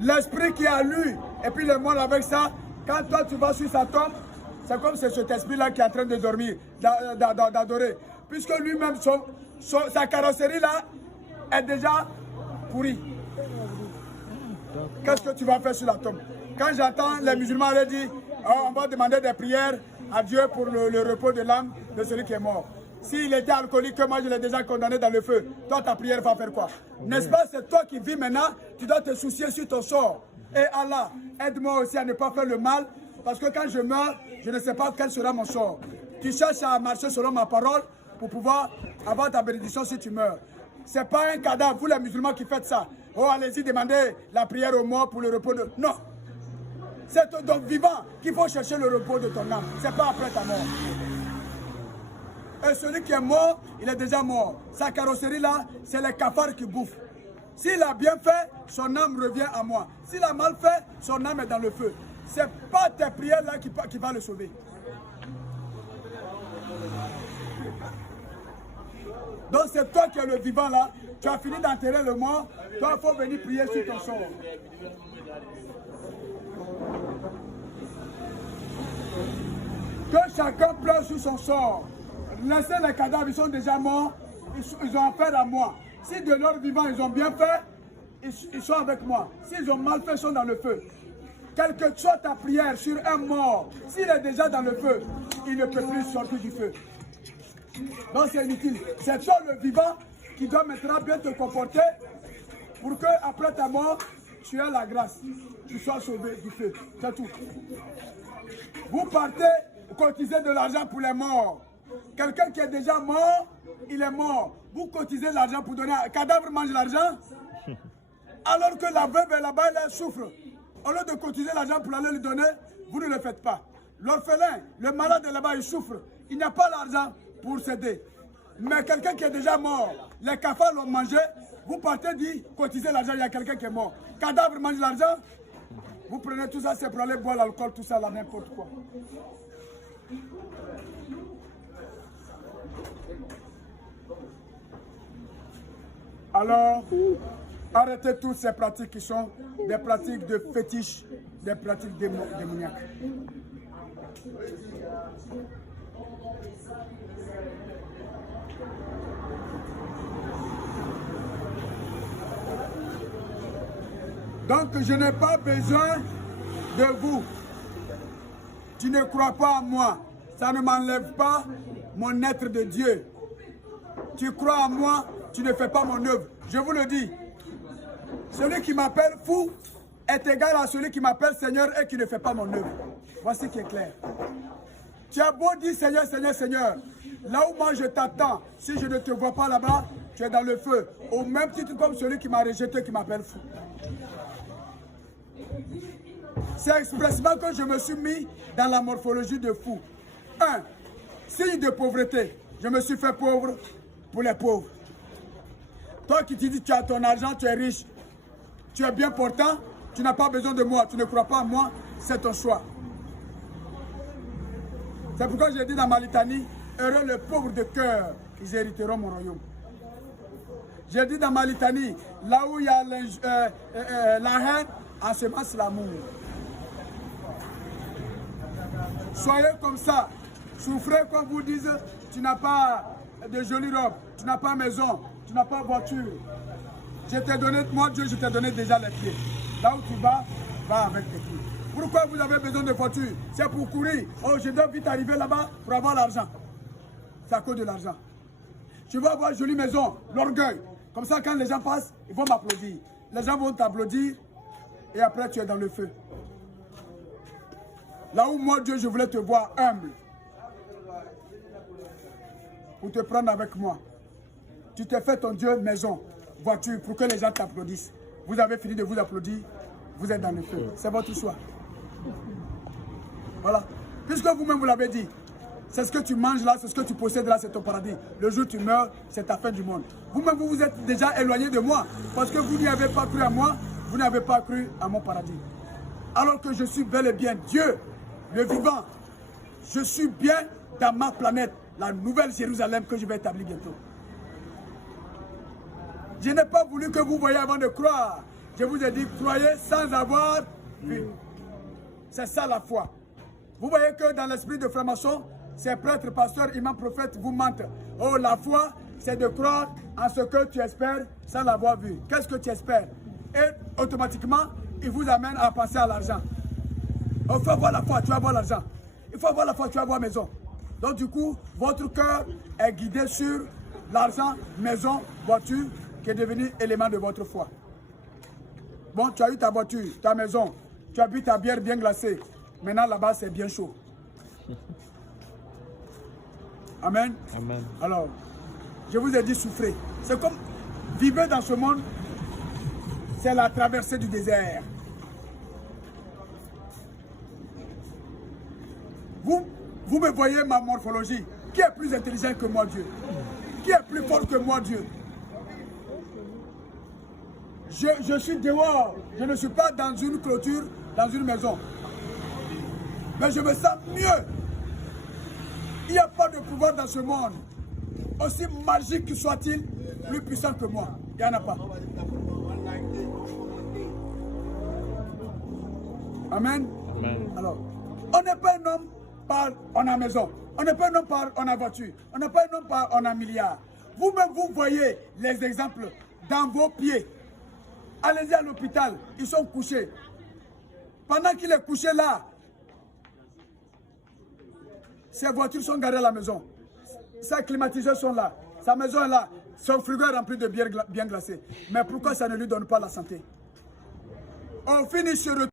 L'esprit qui a lui, et puis le monde avec ça, quand toi tu vas sur sa tombe, c'est comme c'est cet esprit-là qui est en train de dormir, d'adorer. Puisque lui-même, sa carrosserie là est déjà pourrie. Qu'est-ce que tu vas faire sur la tombe? Quand j'entends les musulmans leur dire, oh, on va demander des prières à Dieu pour le repos de l'âme de celui qui est mort. S'il était alcoolique, que moi je l'ai déjà condamné dans le feu, toi ta prière va faire quoi? N'est-ce pas? C'est toi qui vis maintenant, tu dois te soucier sur ton sort. Et Allah, aide-moi aussi à ne pas faire le mal, parce que quand je meurs, je ne sais pas quel sera mon sort. Tu cherches à marcher selon ma parole pour pouvoir avoir ta bénédiction si tu meurs. Ce n'est pas un cadavre, vous les musulmans qui faites ça. Oh, allez-y, demandez la prière aux morts pour le repos de... Non! C'est ton vivant qu'il faut chercher le repos de ton âme. Ce n'est pas après ta mort. Et celui qui est mort, il est déjà mort. Sa carrosserie là, c'est les cafards qui bouffent. S'il a bien fait, son âme revient à moi. S'il a mal fait, son âme est dans le feu. Ce n'est pas tes prières là qui va le sauver. Donc c'est toi qui es le vivant là. Tu as fini d'enterrer le mort. Toi, il faut venir prier sur ton sort. Que chacun pleure sur son sort. Laissez les cadavres, ils sont déjà morts. Ils ont affaire à moi. Si de leur vivant, ils ont bien fait, ils sont avec moi. S'ils ont mal fait, ils sont dans le feu. Quelle que soit ta prière sur un mort, s'il est déjà dans le feu, il ne peut plus sortir du feu. Donc c'est inutile. C'est toi le vivant qui doit maintenant bien te comporter pour que après ta mort, tu aies la grâce. Tu sois sauvé du feu. C'est tout. Vous partez cotiser de l'argent pour les morts. Quelqu'un qui est déjà mort, il est mort. Vous cotisez l'argent pour donner... Un cadavre mange l'argent, alors que la veuve là-bas, elle souffre. Au lieu de cotiser l'argent pour aller lui donner, vous ne le faites pas. L'orphelin, le malade là-bas, il souffre. Il n'a pas l'argent pour s'aider. Mais quelqu'un qui est déjà mort, les cafards l'ont mangé, vous partez dire, cotisez l'argent, il y a quelqu'un qui est mort. Cadavre mange l'argent, vous prenez tout ça, c'est pour aller boire l'alcool, tout ça, là, n'importe quoi. Alors, arrêtez toutes ces pratiques qui sont des pratiques de fétiche, des pratiques démoniaques. Donc, je n'ai pas besoin de vous. Tu ne crois pas en moi. Ça ne m'enlève pas mon être de Dieu. Tu crois en moi, tu ne fais pas mon œuvre. Je vous le dis. Celui qui m'appelle fou est égal à celui qui m'appelle Seigneur et qui ne fait pas mon œuvre. Voici qui est clair. Tu as beau dire Seigneur, Seigneur, Seigneur. Là où moi je t'attends, si je ne te vois pas là-bas, tu es dans le feu. Au même titre comme celui qui m'a rejeté, qui m'appelle fou. C'est expressément que je me suis mis dans la morphologie de fou. 1. Signe de pauvreté. Je me suis fait pauvre pour les pauvres. Toi qui te dis que tu as ton argent, tu es riche, tu es bien portant, tu n'as pas besoin de moi, tu ne crois pas en moi, c'est ton choix. C'est pourquoi j'ai dit dans ma litanie, heureux les pauvres de cœur, ils hériteront mon royaume. J'ai dit dans ma litanie, là où il y a la haine, ensemence l'amour. Soyez comme ça, souffrez quand vous dites, tu n'as pas de jolies robes, tu n'as pas maison, tu n'as pas voiture. Je t'ai donné, moi Dieu, je t'ai donné déjà les pieds. Là où tu vas, va avec tes pieds. Pourquoi vous avez besoin de voiture? C'est pour courir. Oh, je dois vite arriver là-bas pour avoir l'argent. C'est à cause de l'argent. Tu vas avoir une jolie maison, l'orgueil. Comme ça, quand les gens passent, ils vont m'applaudir. Les gens vont t'applaudir et après tu es dans le feu. Là où moi, Dieu, je voulais te voir humble. Pour te prendre avec moi. Tu t'es fait ton Dieu maison, voiture, pour que les gens t'applaudissent. Vous avez fini de vous applaudir, vous êtes dans le feu. C'est votre choix. Voilà. Puisque vous-même vous l'avez dit, c'est ce que tu manges là, c'est ce que tu possèdes là, c'est ton paradis. Le jour où tu meurs, c'est ta fin du monde. Vous-même, vous vous êtes déjà éloigné de moi, parce que vous n'y avez pas cru à moi, vous n'avez pas cru à mon paradis. Alors que je suis bel et bien Dieu, le vivant. Je suis bien dans ma planète, la nouvelle Jérusalem que je vais établir bientôt. Je n'ai pas voulu que vous voyiez avant de croire. Je vous ai dit, croyez sans avoir vu. C'est ça la foi. Vous voyez que dans l'esprit de franc-maçon, ces prêtres, pasteurs, imams, prophètes vous mentent. Oh, la foi, c'est de croire en ce que tu espères sans l'avoir vu. Qu'est-ce que tu espères? Et automatiquement, ils vous amènent à penser à l'argent. Il faut avoir la foi, tu vas avoir l'argent. Il faut avoir la foi, tu vas avoir maison. Donc du coup, votre cœur est guidé sur l'argent, maison, voiture, qui est devenu élément de votre foi. Bon, tu as eu ta voiture, ta maison, tu as bu ta bière bien glacée. Maintenant, là-bas, c'est bien chaud. Amen. Amen. Alors, je vous ai dit souffrez. C'est comme vivre dans ce monde, c'est la traversée du désert. Vous me voyez ma morphologie. Qui est plus intelligent que moi, Dieu? Qui est plus fort que moi, Dieu? Je suis dehors. Je ne suis pas dans une clôture, dans une maison. Mais je me sens mieux. Il n'y a pas de pouvoir dans ce monde, aussi magique que soit-il, plus puissant que moi. Il n'y en a pas. Amen. Amen. Alors, on n'est pas un homme par on a maison. On n'est pas un homme par on a voiture. On n'est pas un homme par on a milliard. Vous-même, vous voyez les exemples dans vos pieds. Allez-y à l'hôpital, ils sont couchés. Pendant qu'il est couché là, ses voitures sont garées à la maison. Ses climatiseurs sont là. Sa maison est là. Son frigo est rempli de bière bien glacée. Mais pourquoi ça ne lui donne pas la santé? On finit sur le...